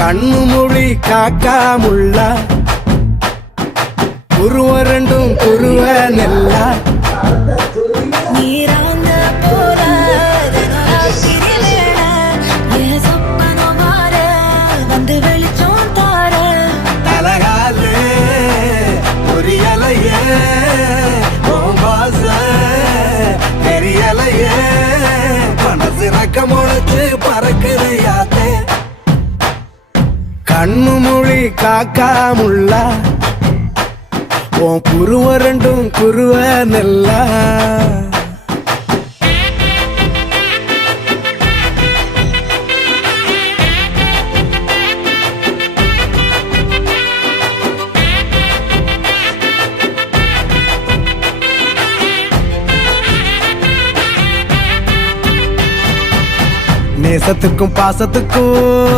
கண்ணு மொழி காக்காமுள்ள குருவ ரெண்டும் குருவ நெல்லா நீராங்க போல வந்து வெளிச்சம் தார தலகாலே புரியலையே பாச தெரியலையே மனசு ரக்க முளைச்சு பறக்குதையாத்தே கண்ணு மொழி காக்காமுள்ள உன் குருவ ரெண்டும் குருவ நெல்லா நேசத்துக்கும் பாசத்துக்கும்